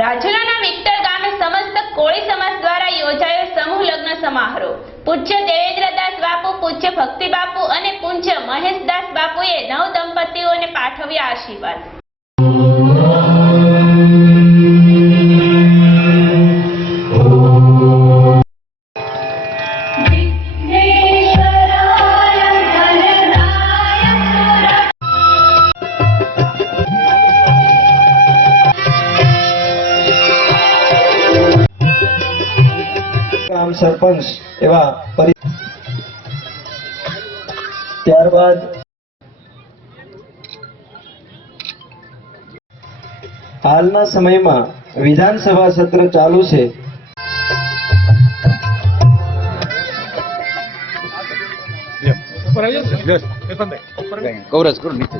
રાજુલાના Victor ગામે સમસ્ત કોળી સમાજ દ્વારા યોજાયો સમૂહ લગ્ન સમારોહ. પૂજ્ય દેવેન્દ્રદાસ બાપુ, પૂજ્ય ભક્તિ બાપુ અને પૂજ્ય મહેશદાસ બાપુએ નવ દંપતીઓને પાઠવ્યા આશીર્વાદ. ગામ સરપંચ એવા ત્યારબાદ હાલના સમયમાં વિધાનસભા સત્ર ચાલુ છે. કવરેજ કરો નીચે.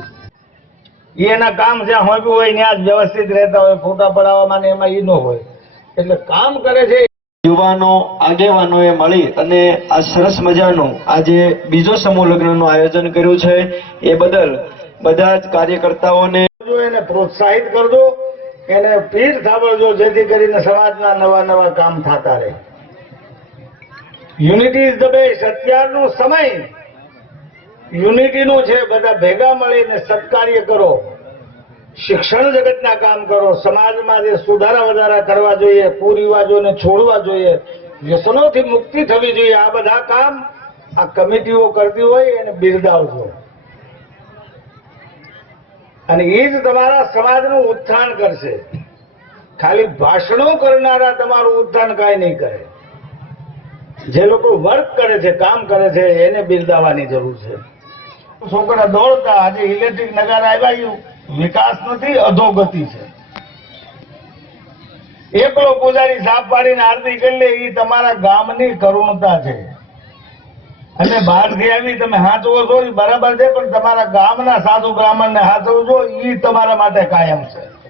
એના કામ જ્યાં હોય હોય ત્યાં જ વ્યવસ્થિત રહેતા હોય ફોટા પડાવવામાં એમાં ઈ ન હોય. એટલે કામ કરે છે યુવાનો આગેવાનોએ મળી અને આ સરસ મજાનું આજે બીજો સમૂહ લગ્નનું આયોજન કર્યું છે. એ બદલ બધા જ કાર્યકર્તાઓને એને પ્રોત્સાહિત કરજો, એને પીર થાબડજો જેથી કરીને સમાજના નવા નવા કામ થતા રહે. યુનિટી ઇઝ ધ બેસ્ટ, અત્યારનો સમય યુનિટીનું છે, બધા ભેગા મળીને સત્કાર્ય કરો. શિક્ષણ જગતના કામ કરો, સમાજમાં જે સુધારા વધારા કરવા જોઈએ, કુરિવાજોને છોડવા જોઈએ, વ્યસનોથી મુક્તિ થવી જોઈએ, આ બધા કામ આ કમિટીઓ કરતી હોય એને બિરદાવજો અને એ જ તમારા સમાજનું ઉત્થાન કરશે. ખાલી ભાષણો કરનારા તમારું ઉત્થાન કાંઈ નહીં કરે. જે લોકો વર્ક કરે છે, કામ કરે છે, એને બિરદાવવાની જરૂર છે. છોકરા દોડતા, આજે ઇલેક્ટ્રિક નગારા આવ્યા વિકાસ નથી, અધોગતિ છે. એકલો પૂજારી સાફ પાડીને આરતી કરી લે એ તમારા ગામની કરુણતા છે. અને બહારથી આવી તમે હાથવો છો, ઈ બરાબર છે, પણ તમારા ગામના સાધુ બ્રાહ્મણને છો ઈ તમારા માટે કાયમ છે.